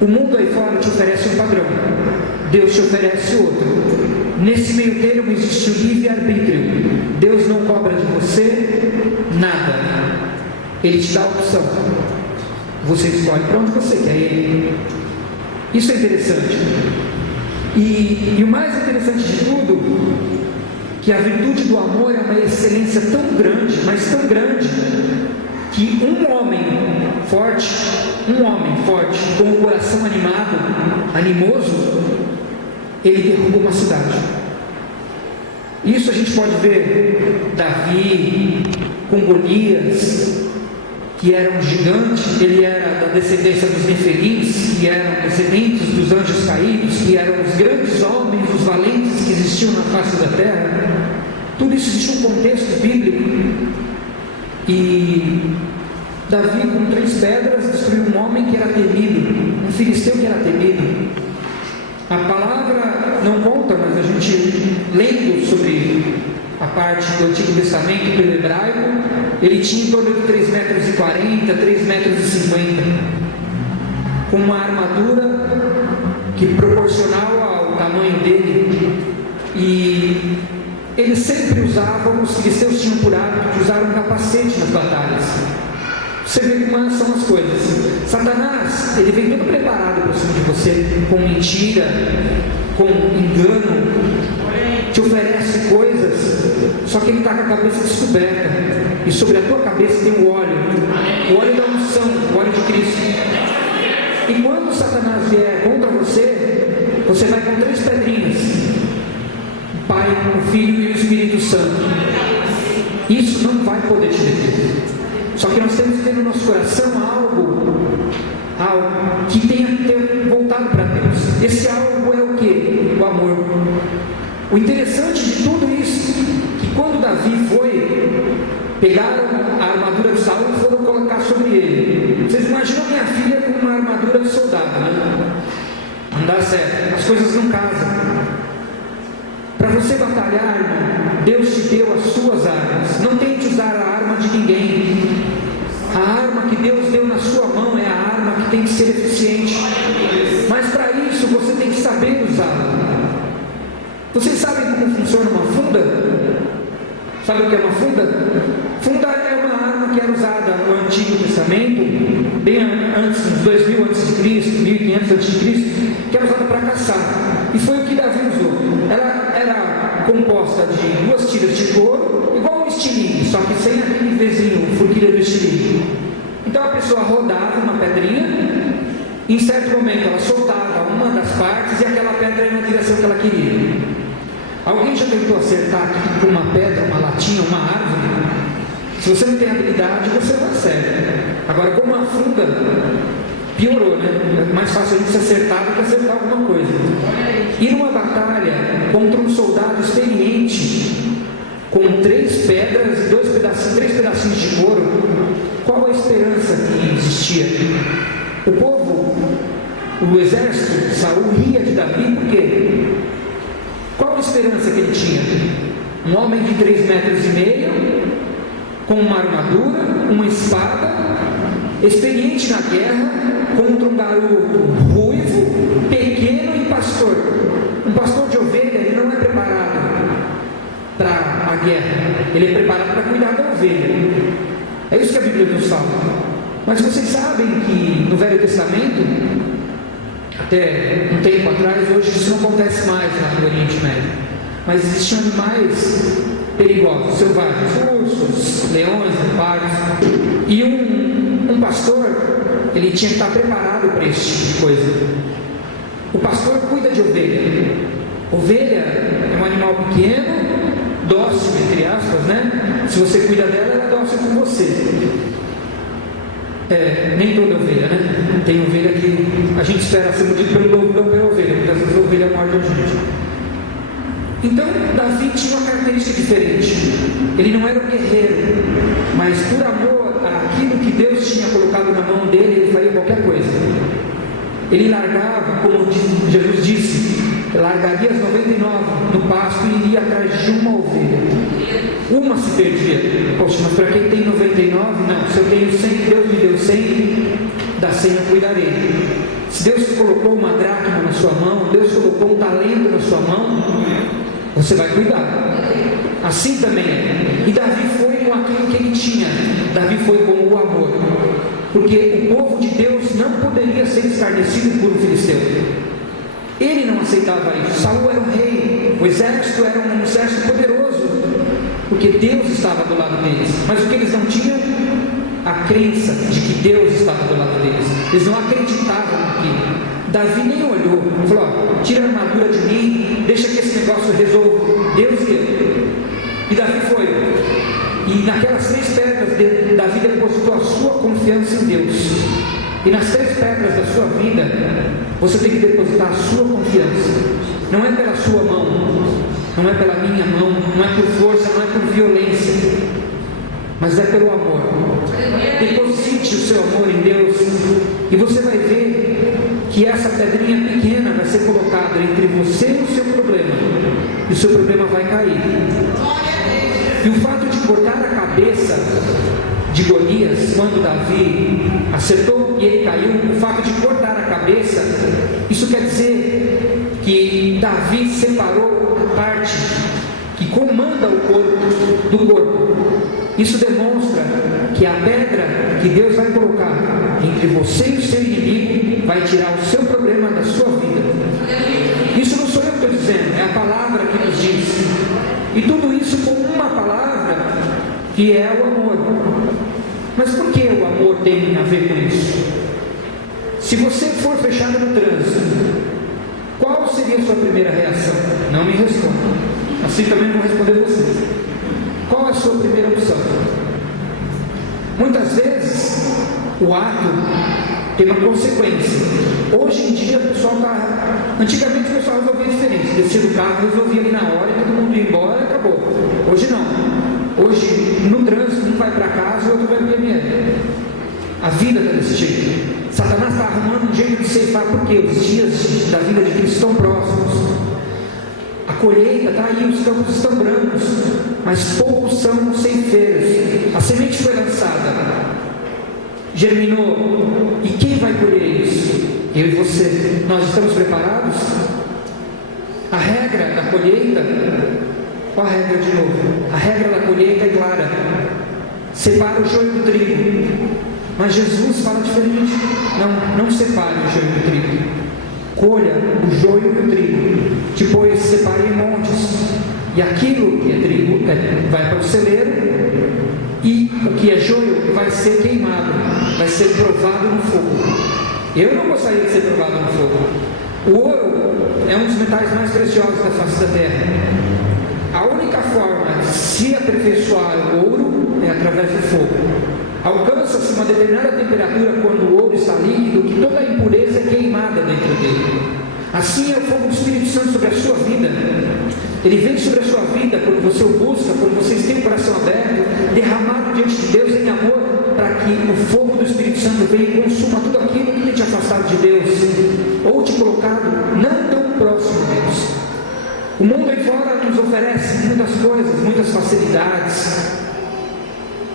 O mundo aí fora te oferece um padrão, Deus te oferece outro. Nesse meio termo existe o livre-arbítrio. Deus não cobra de você nada, Ele te dá a opção. Você escolhe para onde você quer ir. Isso é interessante. E o mais interessante de tudo, que a virtude do amor é uma excelência tão grande, mas tão grande, que um homem forte, com o coração animado, animoso, ele derruba uma cidade. Isso a gente pode ver Davi com Golias, que era um gigante. Ele era da descendência dos Nefelins, que eram descendentes dos anjos caídos, que eram os grandes homens, os valentes que existiam na face da terra. Tudo isso existe um contexto bíblico. E Davi, com 3 pedras, destruiu um homem que era temido, um filisteu que era temido. A palavra não conta, mas a gente, lendo sobre a parte do Antigo Testamento pelo hebraico, ele tinha em torno de 3,40 metros, 3,50 metros, com uma armadura que proporcional ao tamanho dele. E eles sempre usavam, os filisteus tinham por hábito de usar um capacete nas batalhas. Você vê como são as coisas. Satanás, ele vem todo preparado para cima de você, com mentira, com engano, te oferece coisas, só que ele está com a cabeça descoberta, e sobre a tua cabeça tem o óleo da unção, o óleo de Cristo. E quando Satanás vier contra você, você vai com 3 pedrinhas: o Pai, o Filho e o Espírito Santo. Isso não vai poder te deter. Só que nós temos que ter no nosso coração algo que tenha que ter voltado para Deus. Esse algo é o que? O amor. O interessante de tudo isso, que quando Davi foi, pegaram a armadura de Saul e foram colocar sobre ele. Vocês imaginam minha filha com uma armadura de soldado, né? Não dá certo, as coisas não casam. Para você batalhar, irmão, Deus te deu as suas armas. Não tente usar a arma de ninguém. A arma que Deus deu na sua mão é a arma que tem que ser eficiente. Mas para isso você tem que saber usá-la. Vocês sabem como funciona uma funda? Sabe o que é uma funda? Funda é uma arma que era usada no Antigo Testamento, bem antes, uns 2000 a.C., 1500 a.C., que era usada para caçar. E foi o que Davi usou. Ela era composta de 2 tiras de couro, igual um estilingue, só que sem aquele vizinho, forquilha do estilingue. Então a pessoa rodava uma pedrinha, em certo momento ela soltava uma das partes e aquela pedra ia na direção que ela queria. Alguém já tentou acertar aqui com uma pedra, uma latinha, uma árvore? Se você não tem habilidade, você não acerta. Agora, com uma funda, piorou, né? É mais fácil a gente se acertar do que acertar alguma coisa. E numa batalha contra um soldado experiente, com 3 pedras e 3 pedacinhos de couro, qual a esperança que existia? O povo, o exército, Saul ria de Davi, por quê? Qual a esperança que ele tinha? Um homem de 3,5 metros, com uma armadura, uma espada, experiente na guerra, contra um garoto ruivo, pequeno e pastor. Um pastor de ovelha, ele não é preparado para a guerra, ele é preparado para cuidar da ovelha. É isso que a Bíblia nos fala. Mas vocês sabem que no Velho Testamento, até um tempo atrás, hoje isso não acontece mais lá no Oriente Médio, mas existiam animais perigosos, selvagens, ursos, leões, leopardos, e um pastor, ele tinha que estar preparado para esse tipo de coisa. O pastor cuida de ovelha. Ovelha é um animal pequeno, dócil, entre aspas, né? Se você cuida dela, ela é dócil com você. Nem toda ovelha, né? Tem ovelha que a gente espera ser mordido pelo lobo, não pela ovelha, porque às vezes a ovelha morde a gente. Então, Davi tinha uma característica diferente. Ele não era um guerreiro, mas por amor àquilo que Deus tinha colocado na mão dele, ele faria qualquer coisa. Ele largava, como Jesus disse, largaria as 99 no pasto e iria atrás de uma ovelha. Uma se perdia. Poxa, mas para quem tem 99, não. Se eu tenho 100, Deus me deu 100, da 100 eu cuidarei. Se Deus colocou uma dracma na sua mão, Deus colocou um talento na sua mão, você vai cuidar. Assim também é. E Davi foi com aquilo que ele tinha. Davi foi com o amor. Porque o povo de Deus não poderia ser escarnecido por um filisteu. Ele não aceitava isso. Saul era o rei, o exército era um exército poderoso, porque Deus estava do lado deles. Mas o que eles não tinham? A crença de que Deus estava do lado deles. Eles não acreditavam naquilo. Davi nem olhou, falou: tira a armadura de mim, deixa que esse negócio resolva. Deus deu. E Davi foi. E naquelas 3 pedras, Davi depositou a sua confiança em Deus. E nas 3 pedras da sua vida, você tem que depositar a sua confiança. Não é pela sua mão, não é pela minha mão, não é por força, não é por violência, mas é pelo amor. Deposite o seu amor em Deus, e você vai ver que essa pedrinha pequena vai ser colocada entre você e o seu problema, e o seu problema vai cair. E o fato de cortar a cabeça de Golias, quando Davi acertou e ele caiu, o fato de cortar a cabeça, isso quer dizer que Davi separou a parte que comanda o corpo do corpo. Isso demonstra que a pedra que Deus vai colocar entre você e o seu inimigo vai tirar o seu problema da sua vida. Isso não sou eu que estou dizendo, é a palavra que nos diz. E tudo isso com uma palavra, que é o amor. Mas por que o amor tem a ver com isso? Se você for fechado no trânsito, qual seria a sua primeira reação? Não me responda. Assim também vou responder você. Qual é a sua primeira opção? Muitas vezes o ato tem uma consequência. Hoje em dia o pessoal está... Antigamente o pessoal resolvia diferente. Descia do carro, resolvia ali na hora, e todo mundo ia embora e acabou. Hoje não. Hoje no trânsito um vai para casa e o outro vai para o IML. A vida está desse jeito. Satanás está arrumando um jeito de ceifar, porque os dias da vida de Cristo estão próximos. A colheita está aí, os campos estão brancos, mas poucos são os ceifeiros. A semente foi lançada, germinou, e quem vai colher isso? Eu e você. Nós estamos preparados? A regra da colheita, qual a regra de novo? A regra da colheita é clara: separa o joio do trigo. Mas Jesus fala diferente. Não separe o joio do trigo. Colha o joio do trigo, depois separe em montes, e aquilo que é trigo vai para o celeiro, e o que é joio vai ser queimado, vai ser provado no fogo. Eu não gostaria de ser provado no fogo. O ouro é um dos metais mais preciosos da face da terra. A única forma de se aperfeiçoar o ouro é através do fogo. Alcança-se uma determinada temperatura quando o ouro está líquido, que toda a impureza é queimada dentro dele. Assim é o fogo do Espírito Santo sobre a sua vida. Ele vem sobre a sua vida quando você o busca, quando vocês têm o coração aberto, derramado diante de Deus em amor, para que o fogo do Espírito Santo venha e consuma tudo aquilo que tem te afastado de Deus, ou te colocado não tão próximo de Deus. O mundo aí fora nos oferece muitas coisas, muitas facilidades.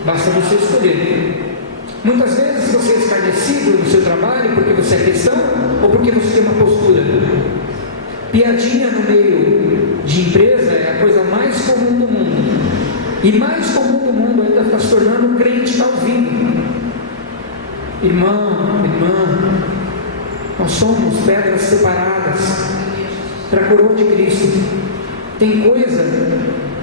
Basta você escolher. Muitas vezes você é escarnecido no seu trabalho porque você é cristão ou porque você tem uma postura. Piadinha no meio de empresa é a coisa mais comum do mundo. E mais comum do mundo ainda está se tornando um crente está ouvindo. Irmão, irmã, nós somos pedras separadas para a coroa de Cristo. Tem coisa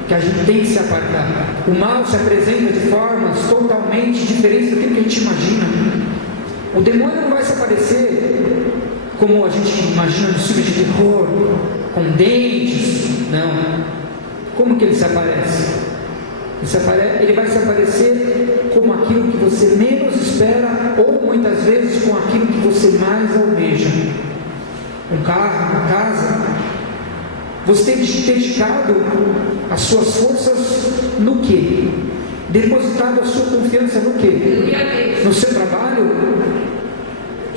que a gente tem que se apartar. O mal se apresenta de formas totalmente diferentes daquilo que a gente imagina. O demônio não vai se aparecer como a gente imagina no filme de terror, com dentes. Não. Como que ele se aparece? Ele vai se aparecer como aquilo que você menos espera, ou muitas vezes com aquilo que você mais almeja. Um carro, uma casa. Você tem dedicado as suas forças no quê? Depositado a sua confiança no quê? No seu trabalho?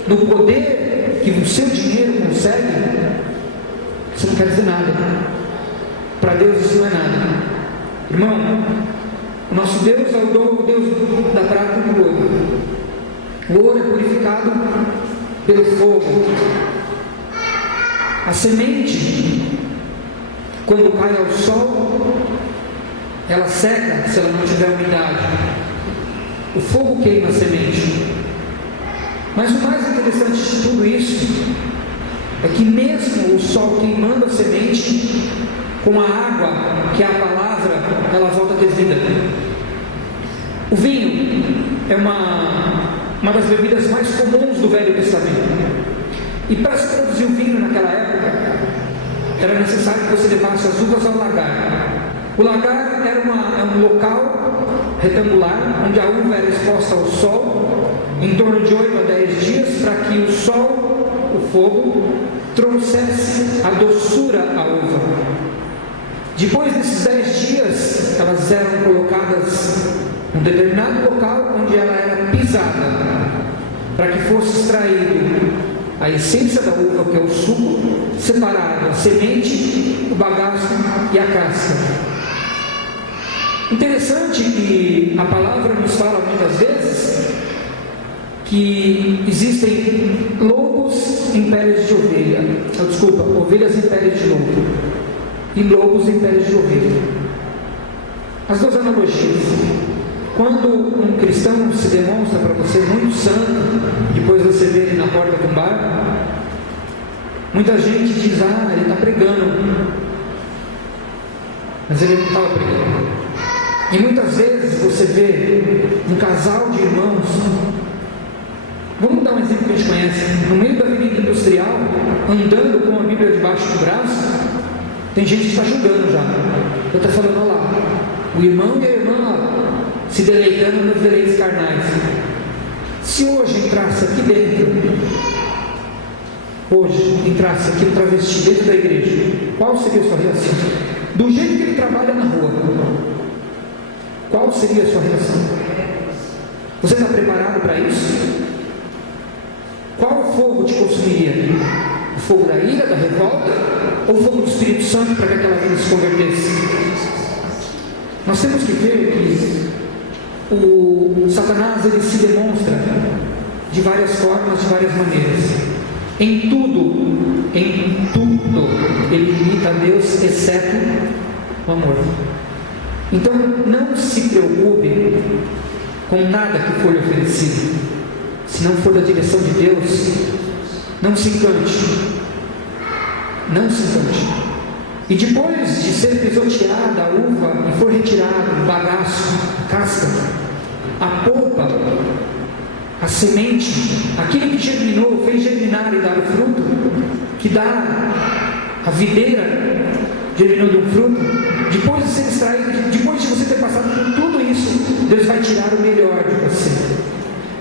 No poder que o seu dinheiro consegue? Você não quer dizer nada. Para Deus isso não é nada. Irmão, o nosso Deus é o Deus da prata e do ouro. O ouro é purificado pelo fogo. A semente, quando cai ao sol, ela seca se ela não tiver umidade. O fogo queima a semente. Mas o mais interessante de tudo isso é que mesmo o sol queimando a semente, com a água, que é a palavra, ela volta a ter vida. O vinho é uma das bebidas mais comuns do Velho Testamento. E para se produzir o vinho naquela época, era necessário que você levasse as uvas ao lagar. O lagar era um local retangular, onde a uva era exposta ao sol, em torno de 8 a 10 dias, para que o sol, o fogo, trouxesse a doçura à uva. Depois desses 10 dias, elas eram colocadas em um determinado local, onde ela era pisada, para que fosse extraído a essência da uva, que é o suco, separado a semente, o bagaço e a casca. Interessante que a palavra nos fala muitas vezes que existem lobos em peles de ovelha, ovelhas em peles de lobo e lobos em peles de ovelha. As duas analogias. Quando um cristão se demonstra para você muito santo, depois você vê ele na porta de um bar, muita gente diz: ele está pregando, mas ele não estava pregando. E muitas vezes você vê um casal de irmãos, vamos dar um exemplo que a gente conhece, no meio da avenida industrial, andando com a Bíblia debaixo do braço. Tem gente que está julgando já. Eu estou falando: olha lá, o irmão e a irmã se deleitando nos deleites carnais. Se hoje entrasse aqui dentro, um travesti dentro da igreja, qual seria a sua reação? Do jeito que ele trabalha na rua, qual seria a sua reação? Você está preparado para isso? Qual fogo te consumiria? O fogo da ira, da revolta, ou o fogo do Espírito Santo para que aquela vida se convertesse? Nós temos que ver que o Satanás, ele se demonstra de várias formas, de várias maneiras. Em tudo, ele imita a Deus, exceto o amor. Então, não se preocupe com nada que for lhe oferecido. Se não for da direção de Deus, não se encante. Não se encante. E depois de ser pisoteada a uva e for retirado o bagaço, a casca, a polpa, a semente, aquilo que germinou, fez germinar e dar o fruto, que dá a videira, germinou de um fruto, depois de ser extraído, depois de você ter passado por tudo isso, Deus vai tirar o melhor de você.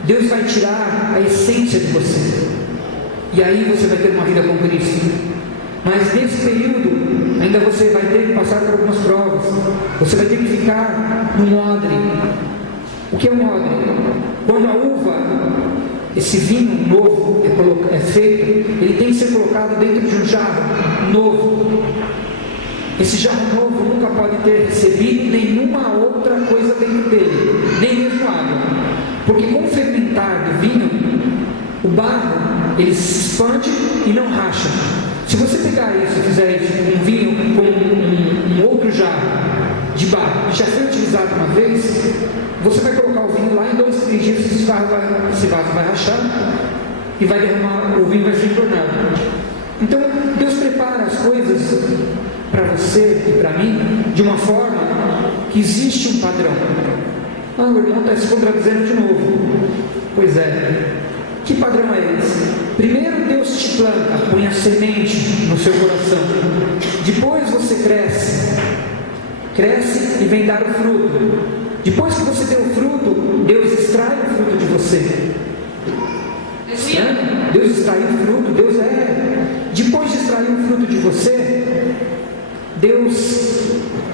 Deus vai tirar a essência de você. E aí você vai ter uma vida com Cristo. Mas nesse período, ainda você vai ter que passar por algumas provas. Você vai ter que ficar no odre. O que é um odre? Quando a uva, esse vinho novo é feito, ele tem que ser colocado dentro de um jarro novo. Esse jarro novo nunca pode ter recebido nenhuma outra coisa dentro dele, nem mesmo água. Porque com o fermentar do vinho, o barro, ele se expande e não racha. Se você pegar isso e fizer isso com um vinho, com um outro jarro de barro, que já foi utilizado uma vez, você vai colocar o vinho lá, em 2, 3 dias esse vaso vai rachar e vai derramar, o vinho vai se tornado. Então, Deus prepara as coisas para você e para mim de uma forma que existe um padrão. O irmão está se contradizendo de novo. Pois é. Que padrão é esse? Primeiro Deus te planta, põe a semente no seu coração. Depois você cresce e vem dar o fruto. Depois que você deu o fruto, Deus extrai o fruto de você. Deus extrai o fruto, depois de extrair o fruto de você, Deus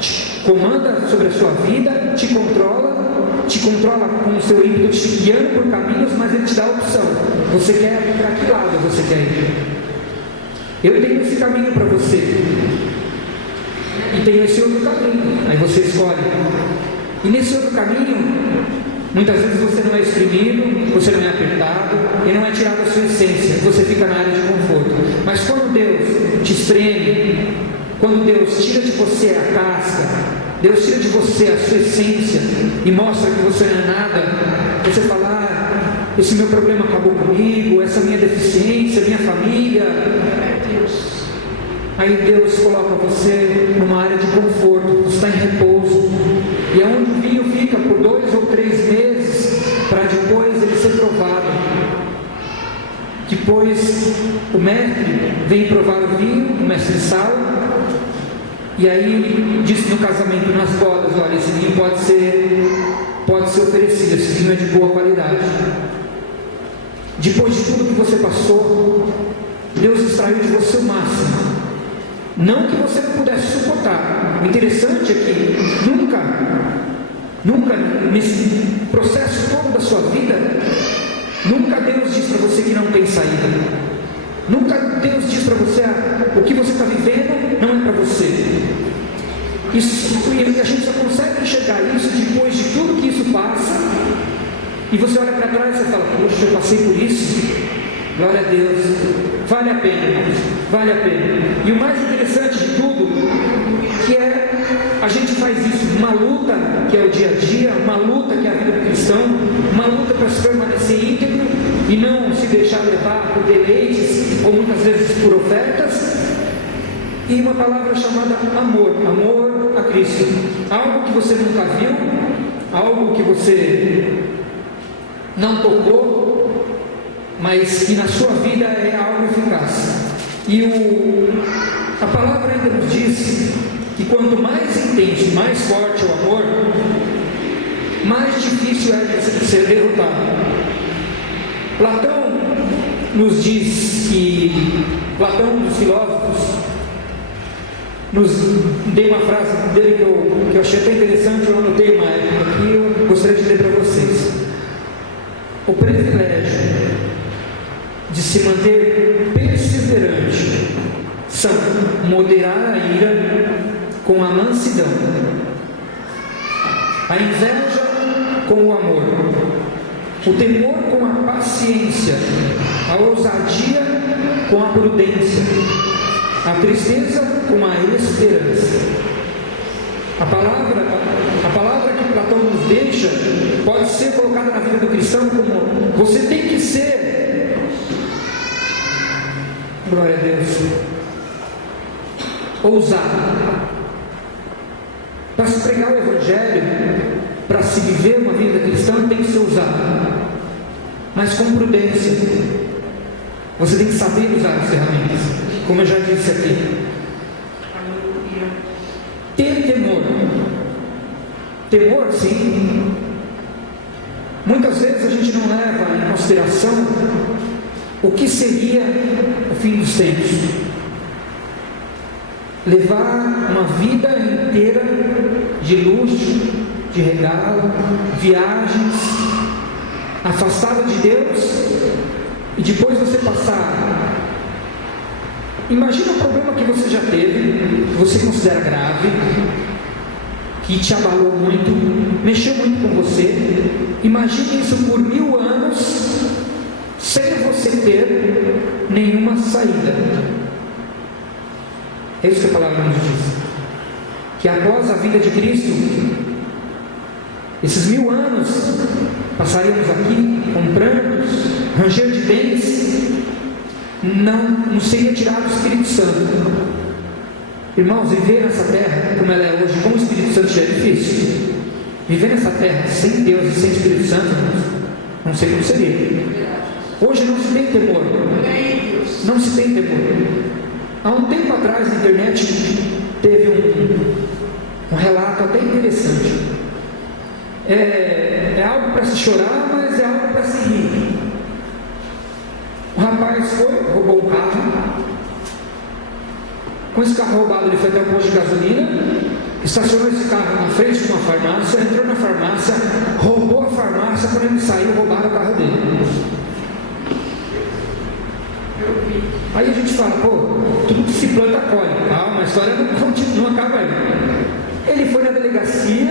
te comanda sobre a sua vida, te controla com o seu ímpeto, te guiando por caminhos, mas Ele te dá a opção. Você quer ir para que lado você quer ir? Eu tenho esse caminho para você, e tenho esse outro caminho. Aí você escolhe. E nesse outro caminho, Muitas vezes você não é exprimido, você não é apertado, e não é tirado a sua essência, você fica na área de conforto. Mas quando Deus te espreme, quando Deus tira de você a casca, Deus tira de você a sua essência e mostra que você não é nada, você fala, esse meu problema acabou comigo, essa minha deficiência, minha família. Aí Deus coloca você numa área de conforto, você está em repouso, e é onde o vinho fica por 2 ou 3 meses, para depois ele ser provado. Depois o mestre vem provar o vinho, o mestre Sal, e aí diz no casamento, nas bodas, olha, esse vinho pode ser oferecido, esse vinho é de boa qualidade. Depois de tudo que você passou, Deus extraiu de você o máximo. Não que você não pudesse suportar. O interessante é que nunca, nesse processo todo da sua vida, nunca Deus diz para você que não tem saída. Nunca Deus diz para você, o que você está vivendo não é para você. Isso, e a gente só consegue enxergar isso depois de tudo que isso passa, e você olha para trás e fala, poxa, eu passei por isso. Glória a Deus, vale a pena, irmãos, vale a pena. E o mais interessante de tudo, que é, a gente faz isso, uma luta que é o dia a dia, uma luta que é a vida do cristão, uma luta para se permanecer íntegro e não se deixar levar por deleites, ou muitas vezes por ofertas, e uma palavra chamada amor, amor a Cristo. Algo que você nunca viu, algo que você não tocou, mas que na sua vida é algo eficaz. E a palavra ainda nos diz que quanto mais intenso, mais forte o amor, mais difícil é de ser derrotado. Platão nos diz que, Platão, dos filósofos, nos deu uma frase dele que eu achei até interessante, eu anotei uma época aqui, eu gostaria de ler para vocês. O privilégio de se manter perseverante são moderar a ira com a mansidão, a inveja com o amor, o temor com a paciência, a ousadia com a prudência, a tristeza com a esperança. A palavra que Platão nos deixa pode ser colocada na vida do cristão como você tem que ser, glória a Deus, ousado. Para se pregar o Evangelho, para se viver uma vida cristã, tem que ser ousado, mas com prudência. Você tem que saber usar as ferramentas, como eu já disse aqui. Ter temor. Temor, sim. Muitas vezes a gente não leva em consideração o que seria o fim dos tempos. Levar uma vida inteira de luxo, de regalo, viagens, afastado de Deus, e depois você passar. Imagina o problema que você já teve, que você considera grave, que te abalou muito, mexeu muito com você. Imagine isso por 1000 anos, sem você ter nenhuma saída. É isso que a palavra nos diz. Que após a vida de Cristo, esses 1000 anos, passaríamos aqui com prantos, ranger de dentes, não seria tirado o Espírito Santo. Irmãos, viver nessa terra como ela é hoje, com o Espírito Santo já é difícil. Viver nessa terra sem Deus e sem Espírito Santo, irmãos, não sei como seria. Hoje não se tem temor. Não se tem temor. Há um tempo atrás na internet teve um relato até interessante. É algo para se chorar, mas é algo para se rir. O rapaz roubou um carro. Com esse carro roubado, ele foi até o posto de gasolina, estacionou esse carro na frente de uma farmácia, entrou na farmácia, roubou a farmácia. Quando ele saiu, roubaram o carro dele. Aí a gente fala, tudo que se planta colhe. Calma, a história não acaba aí. Ele foi na delegacia,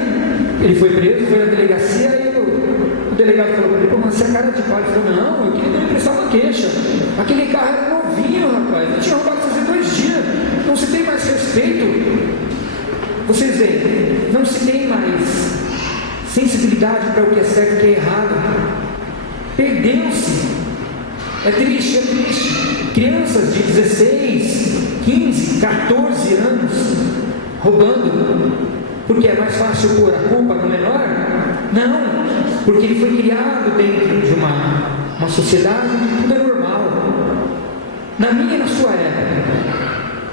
ele foi preso, foi na delegacia, e delegado falou para ele: pô, mas você é cara de pau. Ele falou: não, eu queria prestar uma queixa. Aquele carro era novinho, rapaz. Eu tinha roubado fazer 2 dias. Não se tem mais respeito. Vocês veem, não se tem mais sensibilidade para o que é certo e o que é errado. Perdeu-se. É triste, é triste. Crianças de 16, 15, 14 anos roubando, porque é mais fácil pôr a culpa no menor? Não, porque ele foi criado dentro de uma sociedade onde tudo é normal. Na minha e na sua época,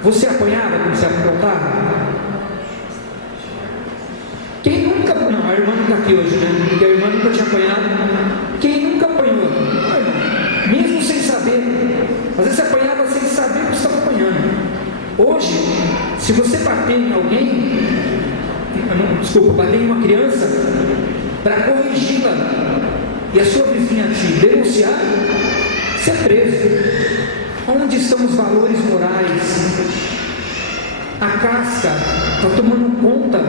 você apanhava quando você aprontava? Quem nunca... Não, a irmã não está aqui hoje, né? Porque a irmã nunca tinha apanhado. Quem nunca apanhou? Mesmo sem saber. Às vezes você apanhava sem saber o que você estava apanhando. Hoje, se você bater em alguém, bater em uma criança, para corrigi-la, e a sua vizinha te denunciar, você é preso. Onde estão os valores morais? A casca está tomando conta.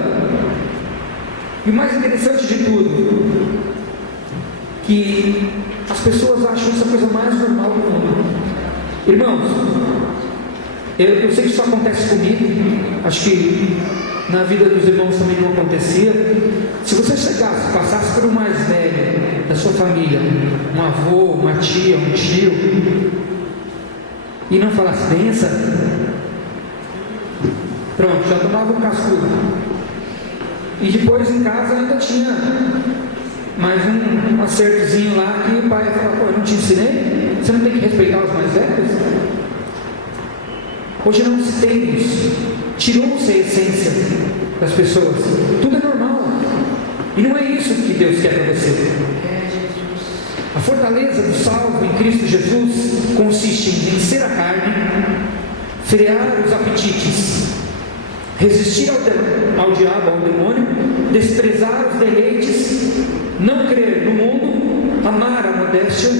E o mais interessante de tudo, que as pessoas acham essa coisa mais normal do mundo. Irmãos, eu sei que isso acontece comigo, acho que na vida dos irmãos também não acontecia. Se você chegasse, passasse por um mais velho da sua família, um avô, uma tia, um tio, e não falasse benção, pronto, já tomava um cascudo. E depois em casa ainda tinha mais um acertozinho lá que o pai falava: pô, eu não te ensinei? Você não tem que respeitar os mais velhos? Hoje não se tem isso. Tirou-se a essência das pessoas. Tudo é normal. E não é isso que Deus quer para você. A fortaleza do salvo em Cristo Jesus consiste em vencer a carne, frear os apetites, resistir ao diabo, ao demônio, desprezar os deleites, não crer no mundo, amar a modéstia.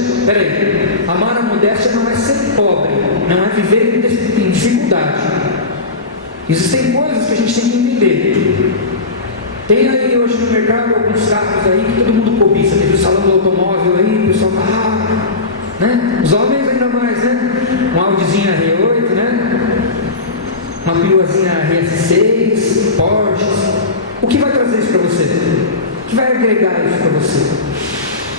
Amar a modéstia não é ser pobre, não é viver em dificuldade. Existem coisas que a gente tem que entender. Tem aí hoje no mercado alguns carros aí que todo mundo cobiça. Teve o salão do automóvel aí, o pessoal né? Os homens ainda mais, né? Um Audizinho R8, né? Uma peruazinha RS6, Porsches. O que vai trazer isso para você? O que vai agregar isso para você?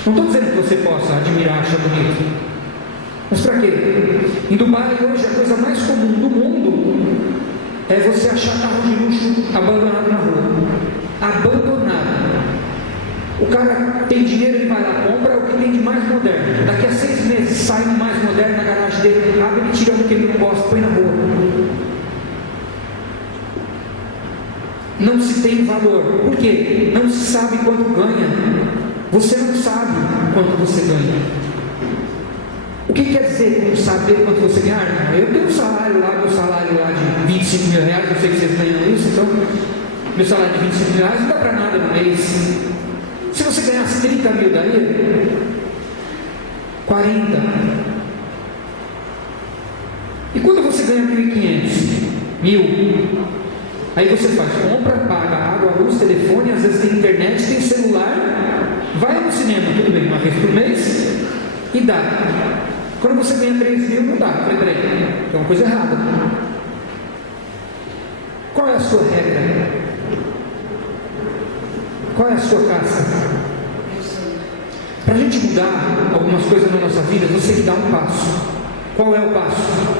Não estou dizendo que você possa admirar, achar bonito. Mas para quê? Em Dubai hoje a coisa mais comum do mundo é você achar carro de luxo abandonado na rua. Abandonado. O cara tem dinheiro, ele vai lá, compra o que tem de mais moderno. Daqui a 6 meses sai um mais moderno na garagem dele, abre e tira o que ele não gosta, põe na rua. Não se tem valor. Por quê? Não se sabe quanto ganha. Você não sabe quanto você ganha. O que quer dizer não saber quanto você ganha? Eu tenho um salário lá, meu salário lá de 25 mil reais, eu sei que vocês ganham isso, então meu salário de 25 mil reais não dá para nada no mês. Se você ganhasse 30 mil daria? 40. E quando você ganha 1.500, 1.000, aí você faz compra, paga água, luz, telefone, às vezes tem internet, tem celular, vai no cinema, tudo bem, uma vez por mês, e dá. Quando você ganha 3 mil, não dá. Peraí, tem uma coisa errada. Qual é a sua regra? Qual é a sua casa? Para a gente mudar algumas coisas na nossa vida, você tem que dar um passo. Qual é o passo?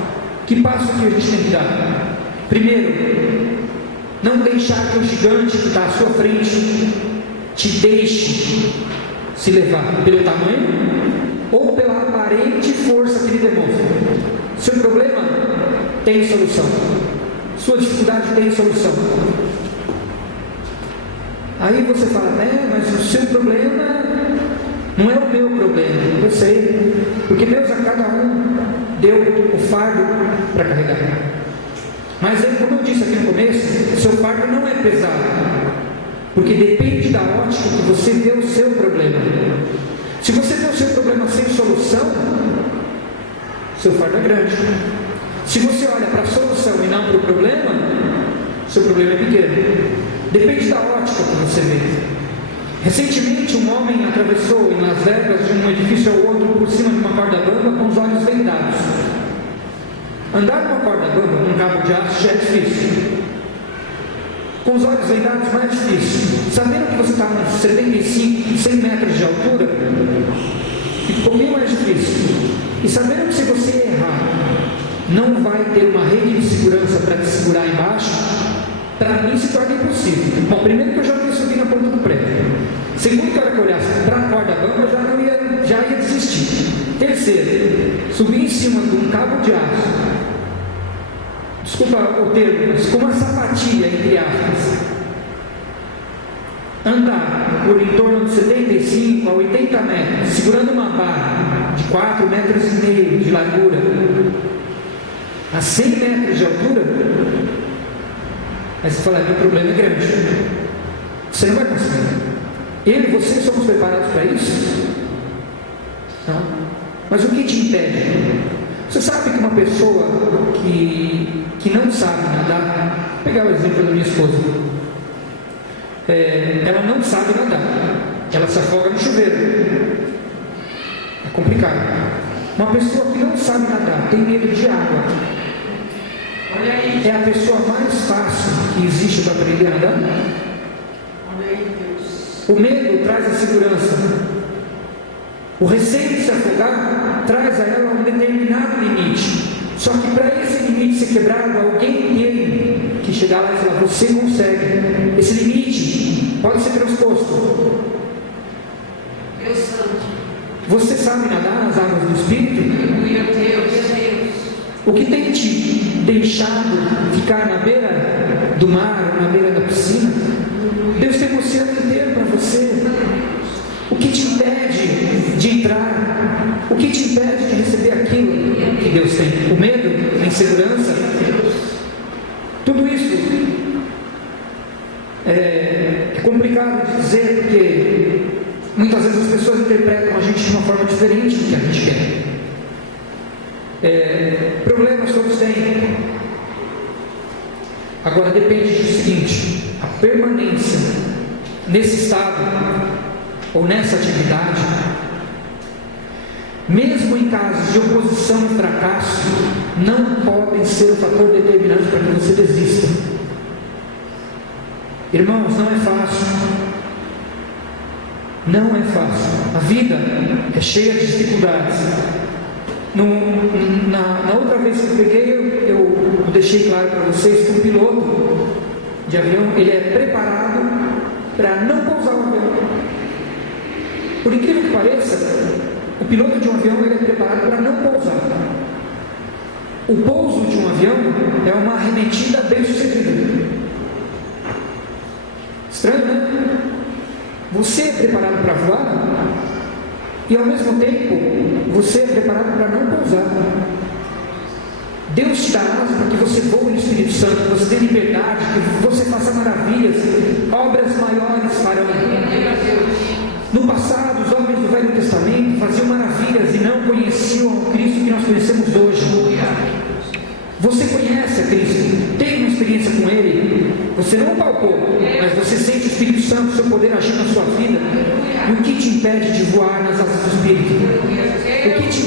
Que passo que a gente tem que dar? Primeiro, não deixar que o gigante que está à sua frente te deixe se levar pelo tamanho ou pela aparente força que ele demonstra. Seu problema tem solução. Sua dificuldade tem solução. Aí você fala: mas o seu problema não é o meu problema. Eu sei, porque Deus a cada um deu o fardo para carregar. Mas aí, como eu disse aqui no começo, o seu fardo não é pesado, porque depende da ótica que você vê o seu problema. Se você vê o seu problema sem solução, seu fardo é grande. Se você olha para a solução e não para o problema, seu problema é pequeno. Depende da ótica que você vê. Recentemente, um homem atravessou em Las Vegas de um edifício ao outro por cima de uma corda bamba com os olhos vendados. Andar com uma corda bamba num cabo de aço já é difícil. Com os olhos vendados, mais difícil. Sabendo que você está a uns 75, 100 metros de altura, fica um pouquinho mais difícil. E sabendo que se você errar, não vai ter uma rede de segurança para te segurar embaixo, para mim se torna impossível. Bom, primeiro que eu já não ia subir na ponta do prédio. Segundo que a hora que eu olhasse para a corda bamba, eu já ia desistir. Terceiro, subir em cima de um cabo de aço, desculpa o termo, mas com uma sapatilha, entre aspas, andar por em torno de 75 a 80 metros, segurando uma barra de 4,5 metros de largura, a 100 metros de altura, aí você fala, meu problema é grande, você não vai conseguir. Eu e você somos preparados para isso? Não. Mas o que te impede? Você sabe que uma pessoa que não sabe nadar, vou pegar o exemplo da minha esposa, ela não sabe nadar, ela se afoga no chuveiro, é complicado. Uma pessoa que não sabe nadar, tem medo de água, é a pessoa mais fácil que existe para aprender a nadar. O medo traz a segurança. O receio de se afogar traz a ela um determinado limite. Só que para esse limite ser quebrado, alguém tem que chegar lá e falar, você consegue. Esse limite pode ser transposto. Você sabe nadar nas águas do Espírito? O que tem te deixado ficar na beira do mar, ou na beira da piscina? Deus tem o oceano inteiro para você. O que te impede de entrar? O que te impede de receber aquilo que Deus tem? O medo? A insegurança? Tudo isso é complicado de dizer, porque muitas vezes as pessoas interpretam a gente de uma forma diferente do que a gente quer. Problemas todos têm. Agora depende do seguinte: a permanência nesse estado ou nessa atividade, mesmo em casos de oposição e fracasso, não podem ser o fator determinante para que você desista. Irmãos, não é fácil. Não é fácil. A vida é cheia de dificuldades. Na outra vez que eu peguei, eu deixei claro para vocês que um piloto de avião, ele é preparado para não pousar o avião. Por incrível que pareça, o piloto de um avião, ele é preparado para não pousar. O pouso de um avião é uma arremetida bem sucedida. Estranho, né? Você é preparado para voar e ao mesmo tempo você é preparado para não pousar. Deus te dá asas para que você voe no Espírito Santo, que você tenha liberdade, que você faça maravilhas, obras maiores farão. No passado, os homens do Velho Testamento faziam maravilhas e não conheciam o Cristo que nós conhecemos hoje. Você conhece a Cristo, tem uma experiência com Ele, você não palpou, mas você sente o Espírito Santo, o seu poder agir na sua vida. E o que te impede de voar nas asas do Espírito? O que te